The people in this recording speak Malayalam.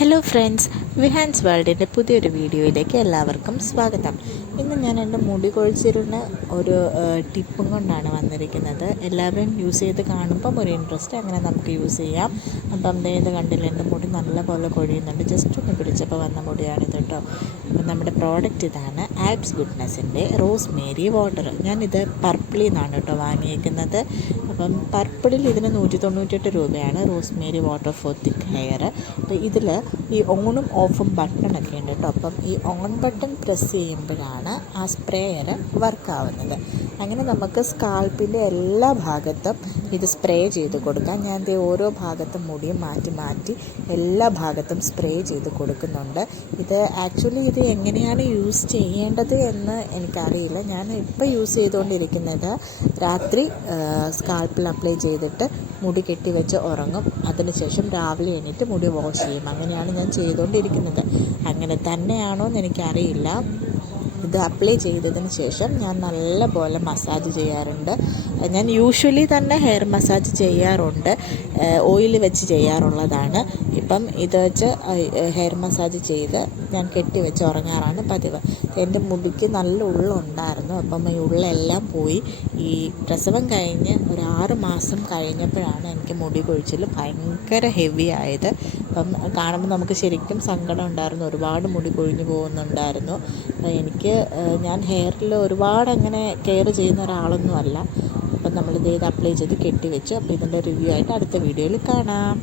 ഹലോ ഫ്രണ്ട്സ്, വിഹാൻസ് വേൾഡിൻ്റെ പുതിയൊരു വീഡിയോയിലേക്ക് എല്ലാവർക്കും സ്വാഗതം. ഇന്ന് ഞാൻ എൻ്റെ മുടി കൊഴിച്ചിലിന് ഒരു ടിപ്പും കൊണ്ടാണ് വന്നിരിക്കുന്നത്. എല്ലാവരും യൂസ് ചെയ്ത് കാണുമ്പം ഒരു ഇൻട്രസ്റ്റ്, അങ്ങനെ നമുക്ക് യൂസ് ചെയ്യാം. അപ്പം ഇത് കണ്ടില്ല, എൻ്റെ മുടി നല്ലപോലെ കൊഴിയുന്നുണ്ട്. ജസ്റ്റ് ഒന്ന് പിടിച്ചപ്പോൾ വന്ന മുടിയാണിത് കേട്ടോ. അപ്പം നമ്മുടെ പ്രോഡക്റ്റ് ഇതാണ്, ആബ്സ് ഗുഡ്നെസ്സിൻ്റെ റോസ്മേരി വാട്ടർ. ഞാനിത് പർപ്പിളിൽ നിന്നാണ് കേട്ടോ വാങ്ങിയിരിക്കുന്നത്. അപ്പം പർപ്പിളിൽ ഇതിന് 198 രൂപയാണ്, Rosemary water for thick hair. അപ്പോൾ ഇതിൽ ഈ ഓണും ഓഫും ബട്ടണൊക്കെ ഉണ്ട് കേട്ടോ. അപ്പം ഈ ഓൺ ബട്ടൺ പ്രസ് ചെയ്യുമ്പോഴാണ് ആ സ്പ്രേയർ വർക്കാവുന്നത്. അങ്ങനെ നമുക്ക് സ്കാൽപ്പിൻ്റെ എല്ലാ ഭാഗത്തും ഇത് സ്പ്രേ ചെയ്ത് കൊടുക്കാം. ഞാൻ ഓരോ ഭാഗത്തും മുടിയും മാറ്റി മാറ്റി എല്ലാ ഭാഗത്തും സ്പ്രേ ചെയ്ത് കൊടുക്കുന്നുണ്ട്. ഇത് ആക്ച്വലി ഇത് എങ്ങനെയാണ് യൂസ് ചെയ്യേണ്ടത് എന്ന് എനിക്കറിയില്ല. ഞാൻ ഇപ്പോൾ യൂസ് ചെയ്തുകൊണ്ടിരിക്കുന്നത് രാത്രി സ്കാൽപ്പിൽ അപ്ലൈ ചെയ്തിട്ട് മുടി കെട്ടി വെച്ച് ഉറങ്ങും. അതിനുശേഷം രാവിലെ എണീറ്റ് മുടി വാഷ് ചെയ്യും. അങ്ങനെയാണ് ഞാൻ ചെയ്തുകൊണ്ടിരിക്കുന്നത്. അങ്ങനെ തന്നെയാണോ എന്ന് എനിക്കറിയില്ല. ഇത് അപ്ലൈ ചെയ്തതിന് ശേഷം ഞാൻ നല്ലപോലെ മസാജ് ചെയ്യാറുണ്ട്. ഞാൻ യൂഷ്വലി തന്നെ ഹെയർ മസാജ് ചെയ്യാറുണ്ട്, ഓയിൽ വെച്ച് ചെയ്യാറുള്ളതാണ്. ഇപ്പം ഇത് വെച്ച് ഹെയർ മസാജ് ചെയ്ത് ഞാൻ കെട്ടി വെച്ച് ഉറങ്ങാറാണ് പതിവ്. എൻ്റെ മുടിക്ക് നല്ല ഉള്ളുണ്ടായിരുന്നു. അപ്പം ഈ ഉള്ളെല്ലാം പോയി. ഈ പ്രസവം കഴിഞ്ഞ് ഒരു 6 മാസം കഴിഞ്ഞപ്പോഴാണ് എനിക്ക് മുടി കൊഴിച്ചിൽ ഭയങ്കര ഹെവി ആയത്. അപ്പം കാണുമ്പോൾ നമുക്ക് ശരിക്കും സങ്കടം ഉണ്ടായിരുന്നു. ഒരുപാട് മുടി കൊഴിഞ്ഞു പോകുന്നുണ്ടായിരുന്നു. ഞാൻ ഹെയറിൽ ഒരുപാട് അങ്ങനെ കെയർ ചെയ്യുന്ന ഒരാളൊന്നും അല്ല. അപ്പം നമ്മളിത് അപ്ലൈ ചെയ്ത് കെട്ടി വെച്ചു. അപ്പോൾ ഇതിൻ്റെ റിവ്യൂ ആയിട്ട് അടുത്ത വീഡിയോയിൽ കാണാം.